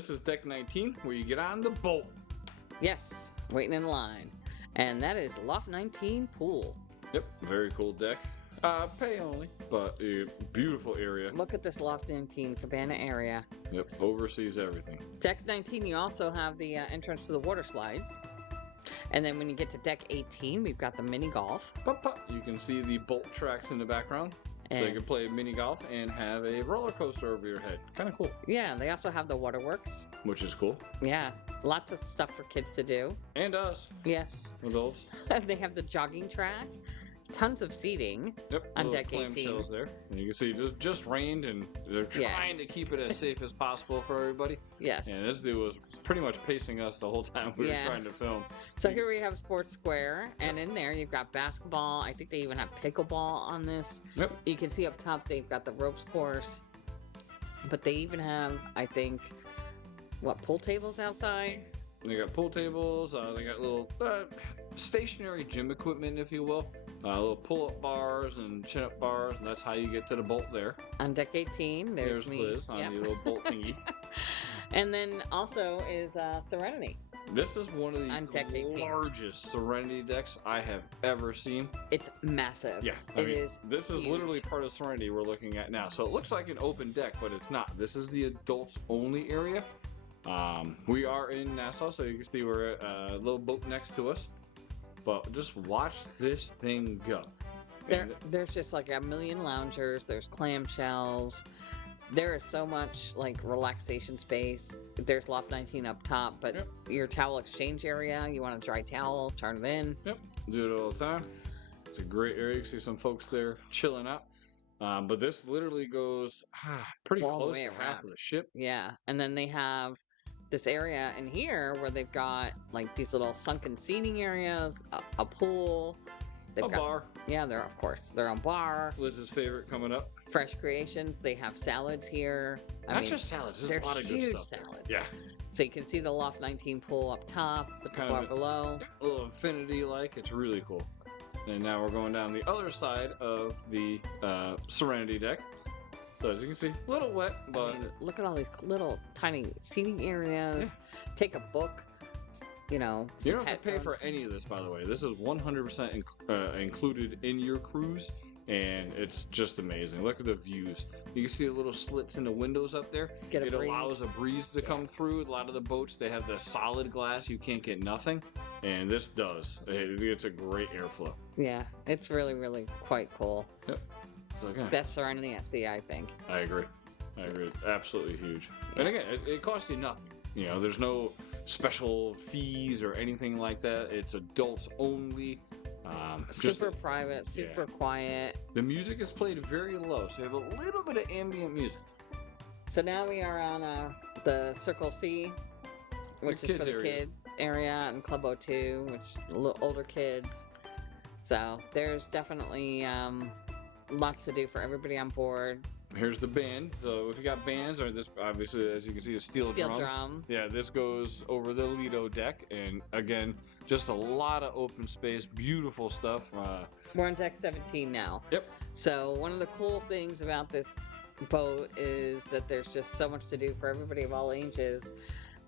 this is deck 19 where you get on the boat. Yes, waiting in line. And that is Loft 19 Pool. Yep, very cool deck. Pay only, but a beautiful area. Look at this Loft 19 cabana area. Yep, oversees everything. Deck 19, you also have the entrance to the water slides. And then when you get to deck 18, we've got the mini golf. You can see the bolt tracks in the background. So And you can play mini golf and have a roller coaster over your head. Kind of cool. yeah, they also have the waterworks. Which is cool. Yeah, lots of stuff for kids to do. And us, Yes. adults. They have the jogging track. Tons of seating. Yep, On little deck clam 18. shells there. And you can see it just rained, and they're Yeah. trying to keep it as safe as possible for everybody. Yes. And this dude was pretty much pacing us the whole time we Yeah. were trying to film. So here we have Sports Square, and in there you've got basketball. I think they even have pickleball on this. Yep. You can see up top they've got the ropes course, but they even have, I think, pool tables outside? They got pool tables. They got little stationary gym equipment, if you will. Little pull-up bars and chin-up bars, and that's how you get to the bolt there. On deck 18, there's me. Liz on Yep. the little bolt thingy. And then also is Serenity. This is one of On deck 18. the largest Serenity decks I have ever seen. It's massive. Yeah, It is This is huge. literally part of Serenity we're looking at now. So it looks like an open deck, but it's not. This is the adults only area. We are in Nassau, so you can see we're at a little boat next to us. But just watch this thing go. There's just like a million loungers. There's clamshells. There is so much like relaxation space. There's Loft 19 up top, but Yep. your towel exchange area, you want a dry towel, turn it in. Yep, do it all the time. It's a great area. You can see some folks there chilling out. But this literally goes pretty All the close way to half around. of the ship. Yeah. And then they have this area in here where they've got like these little sunken seating areas, a pool. They've A got, bar. Yeah, they're of course their own bar. Liz's favorite coming up. Fresh Creations. They have salads here. Not just salads. There's they're a lot of good huge stuff there. salads. Yeah. So you can see the Loft 19 pool up top, the Kind bar of below. A little infinity-like. It's really cool. And now we're going down the other side of the Serenity deck. So as you can see, a little wet, but I mean, look at all these little tiny seating areas. Take a book, you some don't have to pay for headphones. any of this, by the way. This is 100% included in your cruise, and it's just amazing. Look at the views. You can see the little slits in the windows up there. Get a It breeze. allows a breeze to come through. A lot of the boats, they have the solid glass. You can't get nothing, and this does. It's a great airflow. Yeah, it's really, really quite cool. So again, Best Serenity at sea, I think. I agree. It's absolutely huge. And again, it costs you nothing. There's no special fees or anything like that. It's adults only. Super private, super quiet. The music is played very low, so you have a little bit of ambient music. So now we are on the Circle C, which is for kids the areas. kids area, and Club O2, which a little older kids. So there's definitely lots to do for everybody on board. Here's the band. So if you got bands, or this obviously, as you can see, a steel drums. drum. Yeah, this goes over the Lido deck, and again, just a lot of open space, beautiful stuff. We're on deck 17 now. Yep. So one of the cool things about this boat is that there's just so much to do for everybody of all ages.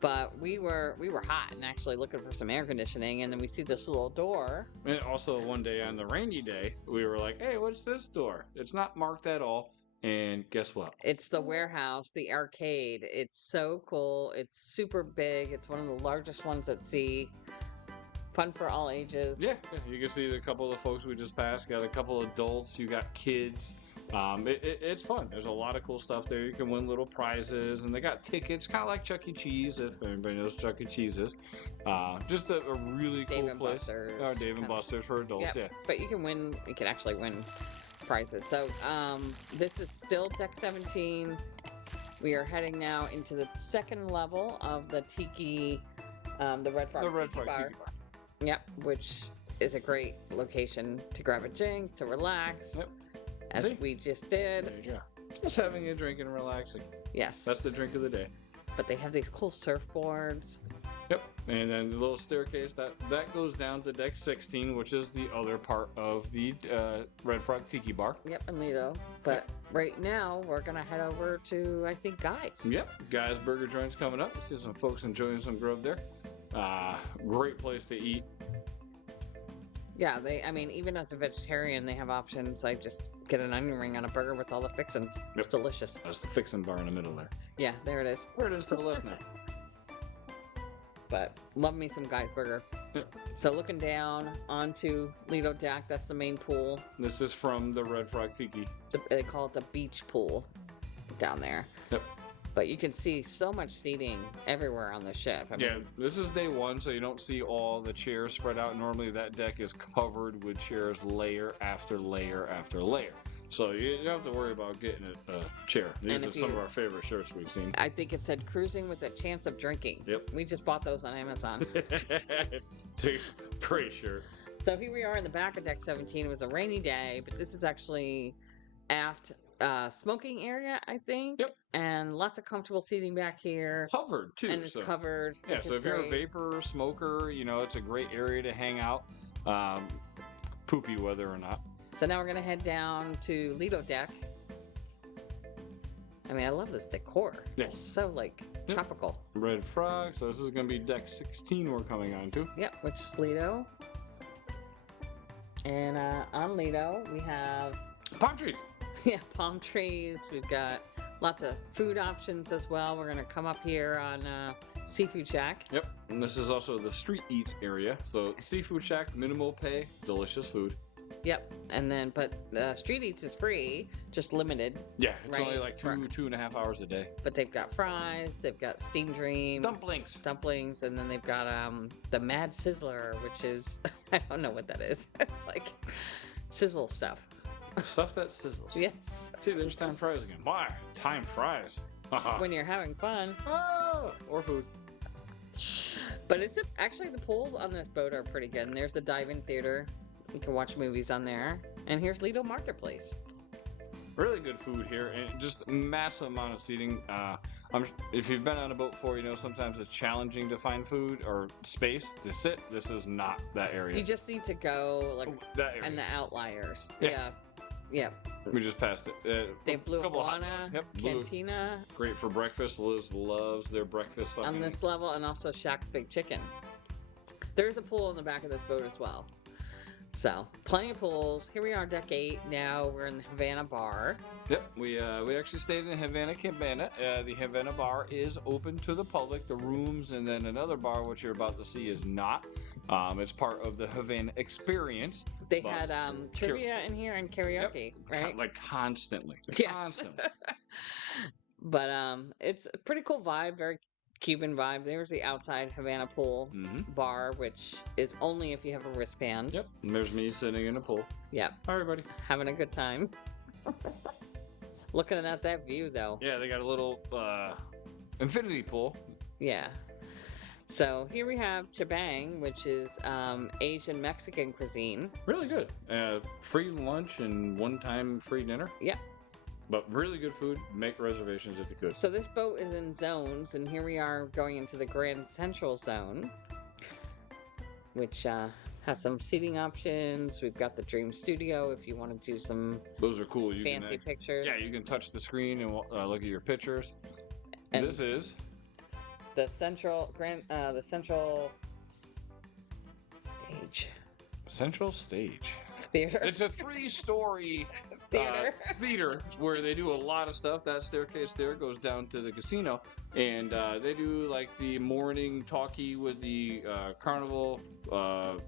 But we were hot and actually looking for some air conditioning, and then we see this little door. And also one day on the rainy day, we were like, "Hey, what's this door? It's not marked at all." And guess what? It's the warehouse, the arcade. It's so cool. It's super big. It's one of the largest ones at sea. Fun for all ages. Yeah, you can see a couple of folks we just passed. Got a couple adults. You got kids. It's fun. There's a lot of cool stuff there. You can win little prizes, and they got tickets, kind of like Chuck E. Cheese, if anybody knows Chuck E. Cheese is. Just a really cool Dave and place. Buster's. Dave and Buster's for adults. Yep. Yeah. But you can actually win prizes. So this is still deck 17. We are heading now into the second level of the Tiki, the Red Frog Tiki Bar. Tiki Bar. Yep, which is a great location to grab a drink, to relax, Yep. as See? we just did. There you go. Just having a drink and relaxing. Yes. That's the drink of the day. But they have these cool surfboards. Yep. And then the little staircase that goes down to deck 16, which is the other part of the Red Frog Tiki Bar. Yep, and Lido. But right now we're gonna head over to, I think, Guy's. Yep. Guys Burger Joint's coming up. See some folks enjoying some grub there. Great place to eat. Yeah, I mean, even as a vegetarian, they have options like just get an onion ring on a burger with all the fixins. Yep. It's delicious. That's the fixin' bar in the middle there. Yeah, there it is. There it is to the left now. But love me some Guy's Burger. Yep. So looking down onto Lido Deck, that's the main pool. This is from the Red Frog Tiki. They call it the beach pool down there. Yep. But you can see so much seating everywhere on the ship. I mean, Yeah, this is day one, so you don't see all the chairs spread out. Normally that deck is covered with chairs layer after layer after layer. So you don't have to worry about getting a chair. These And are if some you- of our favorite shirts we've seen. I think it said cruising with a chance of drinking. Yep. We just bought those on Amazon. It's a great shirt. So here we are in the back of deck 17. It was a rainy day, but this is actually aft smoking area, I think. Yep. And lots of comfortable seating back here. Covered too. And it's so. covered. Yeah, which so is if you're a great. vapor smoker, it's a great area to hang out. Poopy weather or not. So now we're gonna head down to Lido Deck. I mean, I love this decor. Yeah. It's so like Yep. tropical. Red Frog. So this is going to be deck 16 we're coming on to. Yep, which is Lido. And on Lido, we have Palm trees. palm trees. We've got lots of food options as well. We're gonna come up here on Seafood Shack. Yep. And this is also the street eats area. So Seafood Shack, minimal pay, delicious food. Yep, and then but Street Eats is free, just limited. Yeah, it's only Right. like 2.5 hours a day. But they've got fries, they've got steam dream, dumplings, and then they've got the Mad Sizzler, which is I don't know what that is. It's like sizzle stuff. Stuff that sizzles. Yes. See, there's time fries again. Why? Time fries. When you're having fun. Or food. But actually the pools on this boat are pretty good. And there's the dive-in theater. You can watch movies on there. And here's Lido Marketplace. Really good food here, and just massive amount of seating. If you've been on a boat before, sometimes it's challenging to find food or space to sit. This is not that area. You just need to go like That area. and the outliers. Yeah. Yeah. We just passed it. They have Blue couple hot- Iguana, Yep, Blue. Cantina Great for breakfast. Liz loves their breakfast. on this level, and also Shack's Big Chicken. There's a pool in the back of this boat as well. So, plenty of pools. Here we are, deck 8. Now we're in the Havana Bar. Yep, we actually stayed in Havana Cabana. The Havana Bar is open to the public. The rooms and then another bar, which you're about to see, is not. It's part of the Havana experience. They But- had trivia in here and karaoke, right? Like constantly. Yes. Constantly. But it's a pretty cool vibe, very Cuban vibe. There's the outside Havana pool bar, which is only if you have a wristband. Yep. And there's me sitting in a pool. Yep. Hi, everybody. Having a good time. Looking at that view, though. Yeah, they got a little infinity pool. Yeah. So here we have Chabang, which is Asian Mexican cuisine. Really good. Free lunch and one-time free dinner. Yep. But really good food. Make reservations if you could. So this boat is in zones, and here we are going into the Grand Central Zone, which has some seating options. We've got the Dream Studio if you want to do some Those are cool. You fancy can, pictures. Yeah, you can touch the screen and look at your pictures. And this is the central stage Central Stage. theater. It's a 3-story Theater. where they do a lot of stuff. That staircase there goes down to the casino, and they do like the morning talkie with the Carnival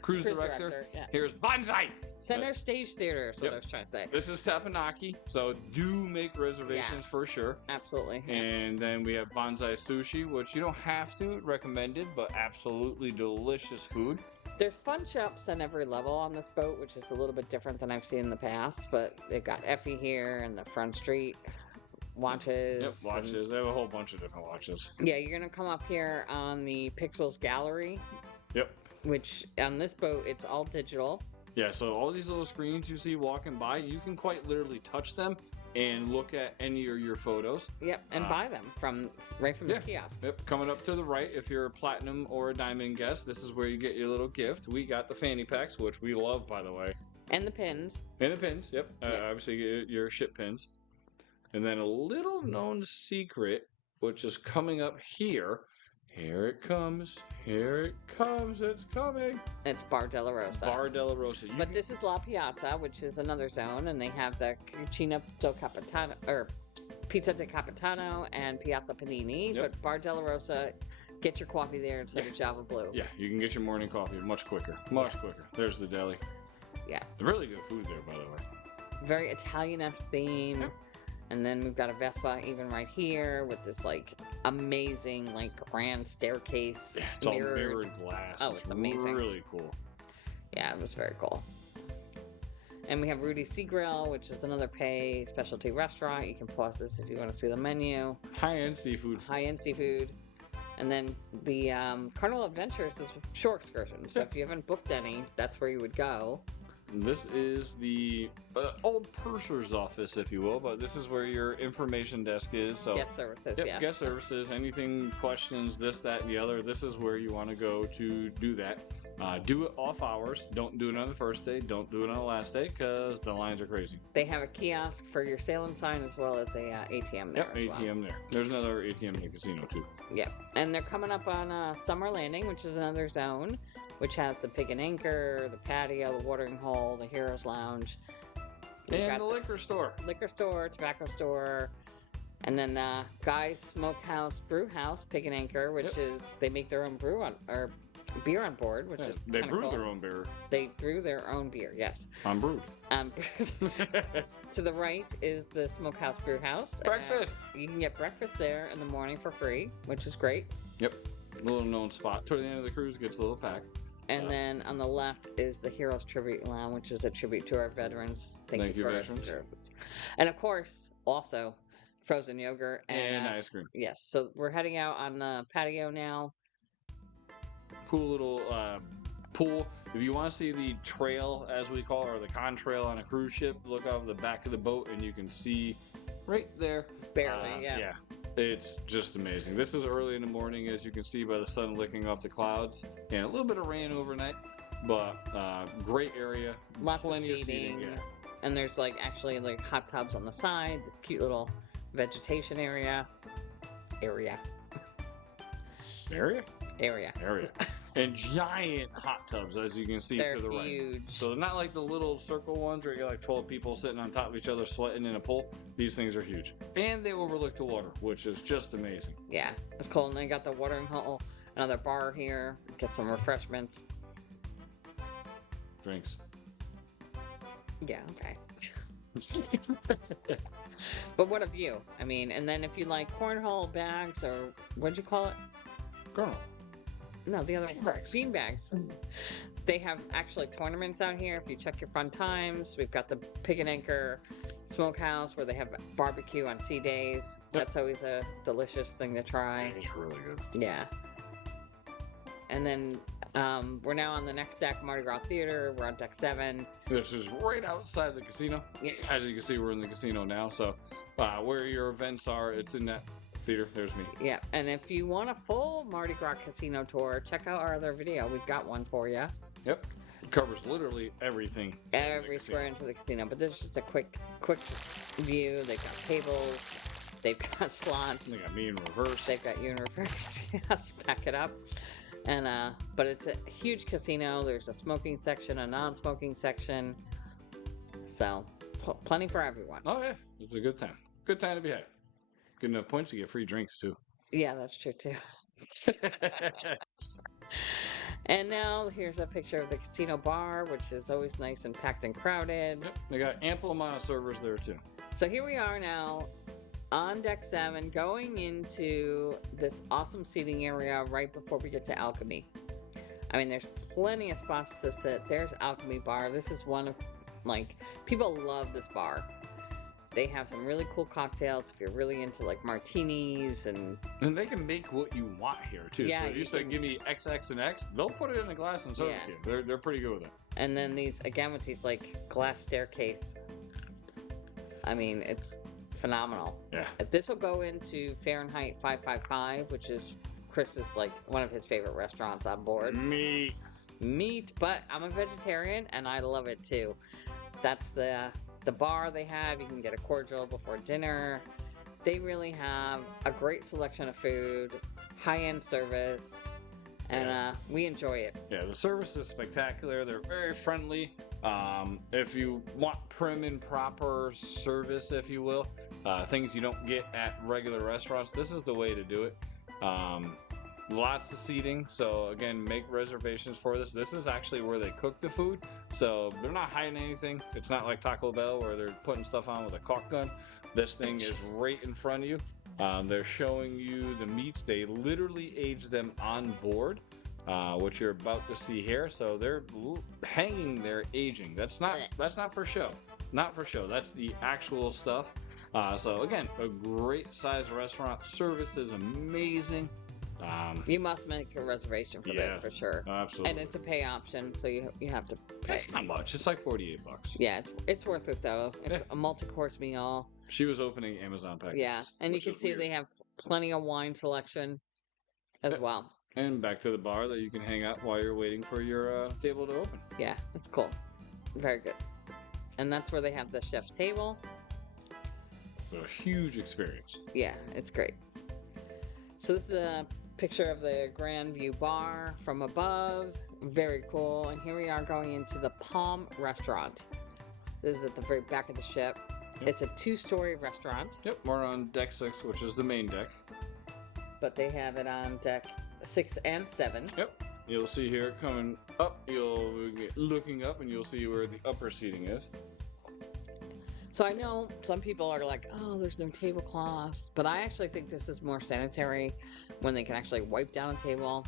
cruise director. Yeah. Here's Banzai. Center Stage Theater is what Yep. I was trying to say. This is Tapanaki, so do make reservations for sure. Absolutely. And then we have Banzai Sushi, which you don't have to, recommended, but absolutely delicious food. There's fun shops on every level on this boat, which is a little bit different than I've seen in the past, but they've got Effie here and the Front Street watches. Yep, watches. They have a whole bunch of different watches. Yeah, you're going to come up here on the Pixels Gallery, Yep. which on this boat, it's all digital. Yeah, so all these little screens you see walking by, you can quite literally touch them and look at any of your photos. Yep, and buy them right from the kiosk. Yep, coming up to the right, if you're a platinum or a diamond guest, this is where you get your little gift. We got the fanny packs, which we love, by the way. And the pins. And the pins, yep. Obviously, your ship pins. And then a little known secret, which is coming up here. Here it comes. Here it comes. It's coming. It's Bar della Rosa. Bar della Rosa. But this is La Piazza, which is another zone, and they have the Cucina del Capitano, or Pizza del Capitano and Piazza Panini. Yep. But Bar della Rosa, get your coffee there instead of Java Blue. Yeah, you can get your morning coffee much quicker. Much quicker. There's the deli. Yeah. Really good food there, by the way. Very Italian-esque theme. Yep. And then we've got a Vespa even right here with this like amazing like grand staircase. Yeah, it's all mirrored glass. Oh, it's amazing. Really cool. Yeah, it was very cool. And we have Rudy Sea Grill, which is another pay specialty restaurant. You can pause this if you want to see the menu. High-end seafood. High-end seafood. And then the Carnival Adventures is shore excursions. So if you haven't booked any, that's where you would go. This is the old purser's office, if you will, but this is where your information desk is. So guest services, yep, yes. Guest services, anything, questions, this, that, and the other. This is where you want to go to do that. Do it off hours. Don't do it on the first day. Don't do it on the last day because the lines are crazy. They have a kiosk for your sailing sign as well as a ATM there as well. ATM there. There's another ATM in the casino too. Yep. And they're coming up on Summer Landing, which is another zone, which has the Pig and Anchor, the patio, the watering hole, the Heroes Lounge. And the liquor store. Liquor store, tobacco store. And then the Guy's Smokehouse Brew House, Pig and Anchor, which is, they make their own beer on board, which is they brew cool. their own beer. They brew their own beer, yes. I'm brewed. To the right is the Smokehouse Brew House. Breakfast. You can get breakfast there in the morning for free, which is great. Yep. A little known spot. Toward the end of the cruise, gets a little packed. And then on the left is the Heroes Tribute Lounge, which is a tribute to our veterans. Thank you for their service. And of course, also frozen yogurt and ice cream. Yes. So we're heading out on the patio now. Cool little pool. If you want to see the trail, as we call it, or the contrail on a cruise ship, look out of the back of the boat and you can see right there. Barely, yeah. Yeah. It's just amazing. This is early in the morning, as you can see by the sun licking off the clouds, and a little bit of rain overnight, but great area. Lots plenty of seating. Yeah. And there's like actually like hot tubs on the side, this cute little vegetation area. And giant hot tubs, as you can see they're to the right. huge. So they're not like the little circle ones where you got like 12 people sitting on top of each other sweating in a pool. These things are huge. And they overlook the water, which is just amazing. Yeah, it's cool. And they got the watering hole, another bar here, get some refreshments. Drinks. Yeah, okay. But what a view. I mean, and then if you like cornhole bags, or what'd you call it? Colonel. No, the other one. Bean bags. They have actually tournaments out here. If you check your fun times, we've got the Pig and Anchor Smokehouse where they have barbecue on sea days. Yep. That's always a delicious thing to try. It's really good. Yeah. And then we're now on the next deck, Mardi Gras Theater. We're on deck 7. This is right outside the casino. Yeah. As you can see, we're in the casino now. So where your events are, it's in that theater. There's me. Yeah, and if you want a full Mardi Gras casino tour, check out our other video. We've got one for you. Yep. It covers literally everything. Every square inch of the casino. But this is just a quick view. They've got tables. They've got slots. They got me in reverse. They've got you in reverse. Yes, back it up. And but it's a huge casino. There's a smoking section, a non-smoking section. So plenty for everyone. Oh yeah, it's a good time. Good time to be had. Good enough points to get free drinks too. Yeah, that's true too. And now here's a picture of the casino bar, which is always nice and packed and crowded. Yep, they got ample amount of servers there too. So here we are now on deck 7, going into this awesome seating area right before we get to Alchemy. I mean, there's plenty of spots to sit. There's Alchemy Bar. This is one of, like, people love this bar. They have some really cool cocktails if you're really into like martinis and they can make what you want here too. Yeah, so if you say give me XX and X, they'll put it in a glass and serve it to you. They're pretty good with it. And then these, again, with these like glass staircase I mean, it's phenomenal. Yeah. This will go into Fahrenheit 555, which is Chris's like one of his favorite restaurants on board. Meat, but I'm a vegetarian and I love it too. That's the bar they have. You can get a cordial before dinner. They really have a great selection of food, high-end service, and we enjoy it. Yeah, the service is spectacular. They're very friendly. If you want prim and proper service, if you will, things you don't get at regular restaurants, this is the way to do it. Lots of seating, so again, make reservations for this. This is actually where they cook the food, so they're not hiding anything. It's not like Taco Bell where they're putting stuff on with a caulk gun. This thing is right in front of you. They're showing you the meats. They literally age them on board, which you're about to see here. So they're hanging their aging. That's not for show. Not for show. That's the actual stuff. So again, a great size restaurant. Service is amazing. You must make a reservation for this for sure. Absolutely. And it's a pay option, so you have to pay. It's not much. It's like $48. Yeah, it's worth it though. It's a multi-course meal. She was opening Amazon packages. Yeah, and you can see they have plenty of wine selection as well. And back to the bar that you can hang out while you're waiting for your table to open. Yeah, it's cool. Very good. And that's where they have the chef's table. A huge experience. Yeah, it's great. So this is a picture of the Grand View Bar from above. Very cool. And here we are going into the Palm Restaurant. This is at the very back of the ship. Yep. It's a 2-story restaurant. Yep, we're on deck 6, which is the main deck. But they have it on deck 6 and 7. Yep. You'll see here coming up, you'll get looking up and you'll see where the upper seating is. So I know some people are like, oh, there's no tablecloths, but I actually think this is more sanitary when they can actually wipe down a table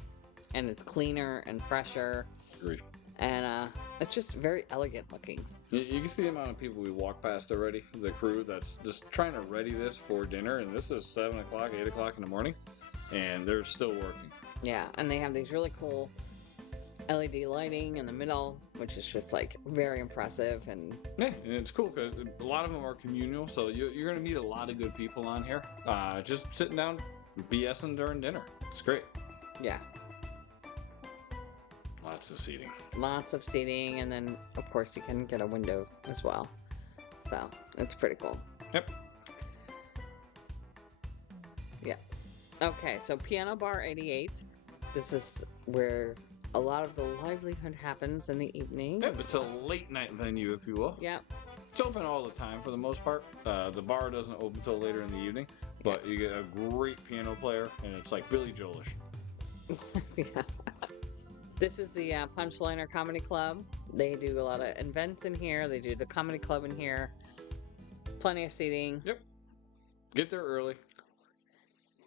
and it's cleaner and fresher. Agreed. And it's just very elegant looking. You can see the amount of people we walk past already, the crew that's just trying to ready this for dinner, and this is 7 o'clock, 8 o'clock in the morning, and they're still working. Yeah, and they have these really cool LED lighting in the middle, which is just like very impressive. And yeah, and it's cool because a lot of them are communal, so you're going to meet a lot of good people on here. Just sitting down, BSing during dinner. It's great. Yeah. Lots of seating. Lots of seating, and then of course you can get a window as well. So it's pretty cool. Yep. Yeah. Okay, so Piano Bar 88. This is where a lot of the livelihood happens in the evening. Yep, it's a late night venue, if you will. Yeah. It's open all the time for the most part. The bar doesn't open until later in the evening, but you get a great piano player, and it's like Billy Joelish. Yeah. This is the Punchliner Comedy Club. They do a lot of events in here. They do the comedy club in here. Plenty of seating. Yep. Get there early.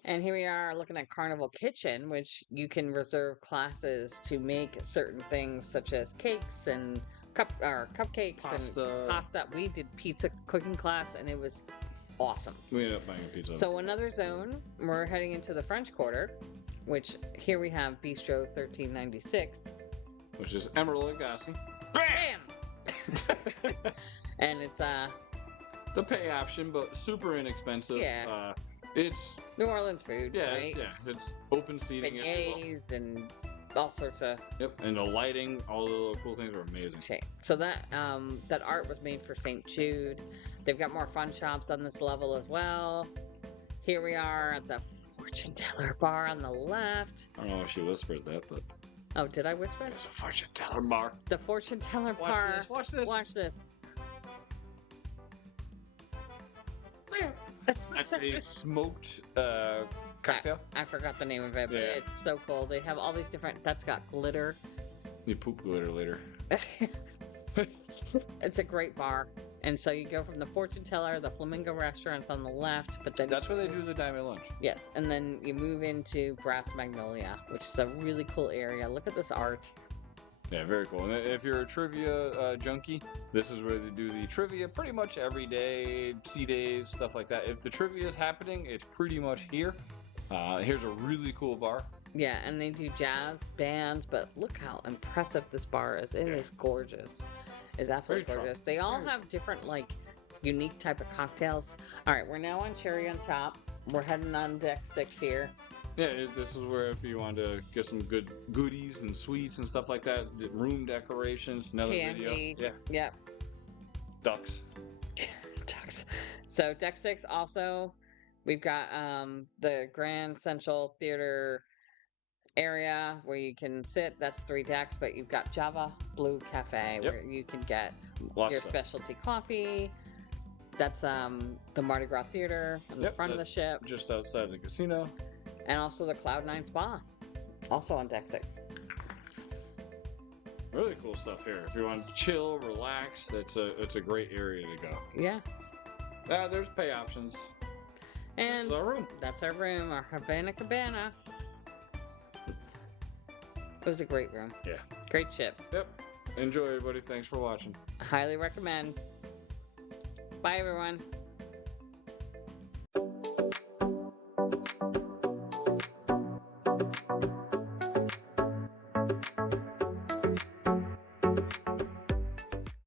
And here we are looking at Carnival Kitchen, which you can reserve classes to make certain things such as cakes and cupcakes and pasta. We did pizza cooking class, and it was awesome. We ended up buying a pizza. So another zone, we're heading into the French Quarter, which here we have Bistro 1396. Which is Emerald Lagasse. Bam! And it's the pay option, but super inexpensive. Yeah. It's New Orleans food, right? Yeah, it's open seating. Beignets and all sorts of. Yep, and the lighting, all the little cool things are amazing. Okay, so that art was made for St. Jude. They've got more fun shops on this level as well. Here we are at the Fortune Teller Bar on the left. I don't know if she whispered that, but. Oh, did I whisper? There's a Fortune Teller Bar. The Fortune Teller Bar. Watch this. Watch this. That's a smoked cocktail. I forgot the name of it, but it's so cool. They have all these different. That's got glitter. You poop glitter later. It's a great bar. And so you go from the Fortune Teller, the Flamingo restaurant's on the left, but then that's where they do the diamond lunch. Yes, and then you move into Brass Magnolia, which is a really cool area. Look at this art. Yeah, very cool. And if you're a trivia junkie, this is where they do the trivia pretty much every day, C days, stuff like that. If the trivia is happening, it's pretty much here. Here's a really cool bar. Yeah, and they do jazz bands, but look how impressive this bar is. It is gorgeous. It's absolutely gorgeous. They all have different, like, unique type of cocktails. All right, we're now on Cherry on Top. We're heading on deck 6 here. Yeah, this is where if you want to get some good goodies and sweets and stuff like that, room decorations, another video. Candy. Yeah, Yep. ducks. Ducks. So deck 6 also, we've got the Grand Central Theater area where you can sit. That's 3 decks, but you've got Java Blue Cafe Yep. where you can get Lots your of stuff. specialty coffee. That's the Mardi Gras Theater on the Yep, front of the ship, Just outside the casino. and also the Cloud9 Spa, also on deck 6. Really cool stuff here. If you want to chill, relax, it's a great area to go. Yeah, There's pay options. This and is our room. that's our room, our Havana Cabana. It was a great room. Yeah. Great ship. Yep. Enjoy, everybody. Thanks for watching. Highly recommend. Bye, everyone.